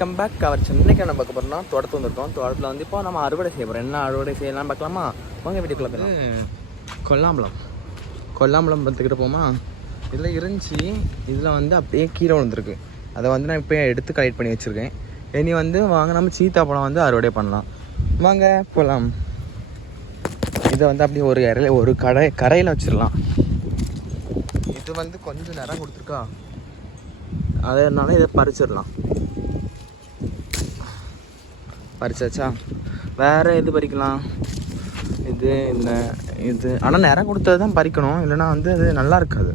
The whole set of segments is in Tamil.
கம் பேக் கவர் இன்னைக்கு என்ன பார்க்க போறோம்னா தோட்டத்து வந்திருக்கோம். தோட்டத்தில் வந்து இப்போ நம்ம அறுவடை செய்ய போகிறோம் என்ன அறுவடை செய்யலாம் பார்க்கலாமா? வாங்க வீட்டுக்குள்ள போயிடலாம். கொல்லாம்பழம். கொல்லாம்பழம் பார்த்துக்கிட்டு போமா? இதில் இருந்துச்சு இதில் வந்து அப்படியே கீழே விழுந்திருக்கு அதை வந்து நான் இப்போ எடுத்து கலெக்ட் பண்ணி வச்சுருக்கேன். இனி வந்து வாங்க நம்ம சீத்தாப்பழம் வந்து அறுவடை பண்ணலாம். வாங்க போகலாம் இதை வந்து அப்படியே ஒரு இறையில ஒரு கடை கரையில் வச்சிடலாம். இது வந்து கொஞ்சம் நேரம் கொடுத்துருக்கா? அதனால இதை பறிச்சிடலாம். பறிச்சாச்சா? வேறு எது பறிக்கலாம்? இது இந்த இது. ஆனால் நிறம் கொடுத்தது தான் பறிக்கணும். இல்லைன்னா வந்து அது நல்லா இருக்காது.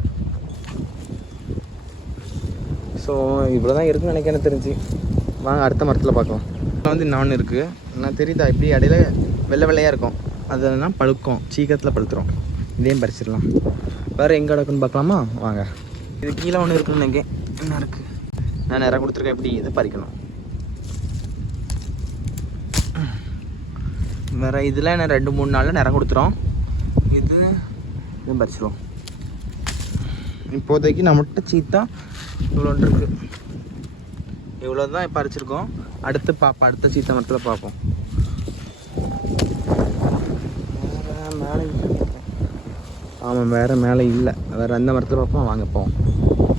ஸோ இவ்வளோ தான் இருக்குன்னு நினைக்கிறேன் தெரிஞ்சு? வாங்க அடுத்த மரத்தில் பார்க்கலாம். இதில் வந்து இன்னொன்று இருக்குது நான் தெரியுதா? இப்படி இடையில வெள்ளை வெள்ளையாக இருக்கும். அதெல்லாம் பழுக்கும். சீக்கிரத்தில் பழுத்துரும். இதையும் பறிச்சிடலாம். வேறு எங்கே கிடக்குன்னு பார்க்கலாமா? வாங்க. இது கீழே ஒன்று இருக்குன்னு நினைக்கிறேன். என்ன இருக்குது நான் நிறம் கொடுத்துருக்கேன். எப்படி இதை பறிக்கணும். வேறு இதில் என்ன ரெண்டு மூணு நாளில் நிறம் கொடுத்துரும். இது இதுவும் பறிச்சிடும் இப்போதைக்கு நம்மகிட்ட சீத்தா இவ்வளோ இவ்வளோ தான் பறிச்சிருக்கோம். அடுத்து பார்ப்போம் அடுத்த சீத்தா மரத்தில் பார்ப்போம் மேலே ஆமாம் வேறு மேலே இல்லை. வேறு அந்த மரத்தில் பார்ப்போம் வாங்க போவோம்.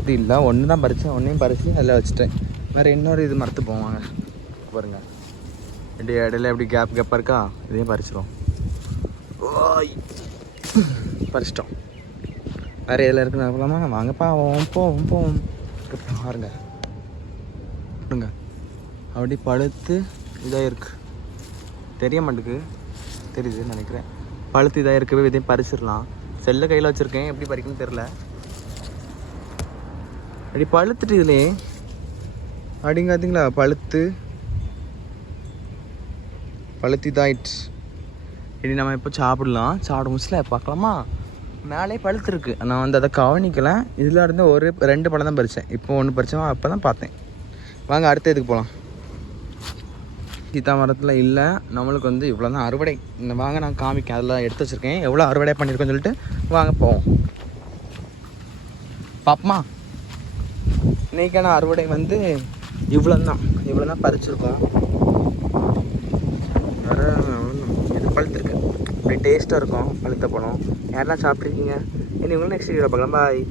இது இல்லை. ஒன்று தான் பறித்தேன் ஒன்றையும் பறித்து அதில் வச்சுட்டேன். வேறு இன்னொரு இது மரத்து போவாங்க பாருங்கள் ரெண்டு இடையில எப்படி கேப் கேப்பாக இருக்கா? இதையும் பறிச்சிடும் ஓய். பறிச்சிட்டோம். வேறு எதில் இருக்குன்னு வாங்கப்பா போவோம் போவோம் போவோம். பாருங்க. பாருங்க அப்படி பழுத்து இதாக இருக்கு. தெரிய மாட்டேங்குது. தெரியுதுன்னு நினைக்கிறேன். பழுத்து இதாக இருக்கவே இதையும் பறிச்சிடலாம். செல்ல கையில் வச்சுருக்கேன். எப்படி பறிக்கணும்னு தெரில அப்படி பழுத்துட்டு இதுலேயே அப்படிங்காதீங்களா பழுத்து பழுத்திதாயிட்ஸ் இதாயிடுச்சு இனி நம்ம இப்போ சாப்பிடலாம்? சாப்பிட முடிச்சல பார்க்கலாமா? மேலே பழுத்துருக்கு. நான் வந்து அதை கவனிக்கல. இதில் இருந்து ஒரு ரெண்டு பழம் தான் பறித்தேன். இப்போ ஒன்று பறித்தோம் அப்போ தான் பார்த்தேன். வாங்க அடுத்த இதுக்கு போகலாம். சீதா மரத்தில் இல்லை. நம்மளுக்கு வந்து இவ்வளோ தான் அறுவடை. இந்த வாங்க நான் காமிக்கேன். அதெல்லாம் எடுத்து வச்சுருக்கேன். எவ்வளோ அறுவடை பண்ணியிருக்கோன்னு சொல்லிட்டு வாங்க போவோம். பாப்பமா? இன்றைக்கான அறுவடை வந்து இவ்வளோ தான். இவ்வளோ தான் பறிச்சிருக்கோம். வேற இது பழுத்துருக்கு. அப்படியே டேஸ்ட்டாக இருக்கும். பழுத்த பழம். யாரெல்லாம் சாப்பிட்ருக்கீங்க இனி உங்களை நெக்ஸ்ட் வீடியோ பார்க்கலாம். பாய்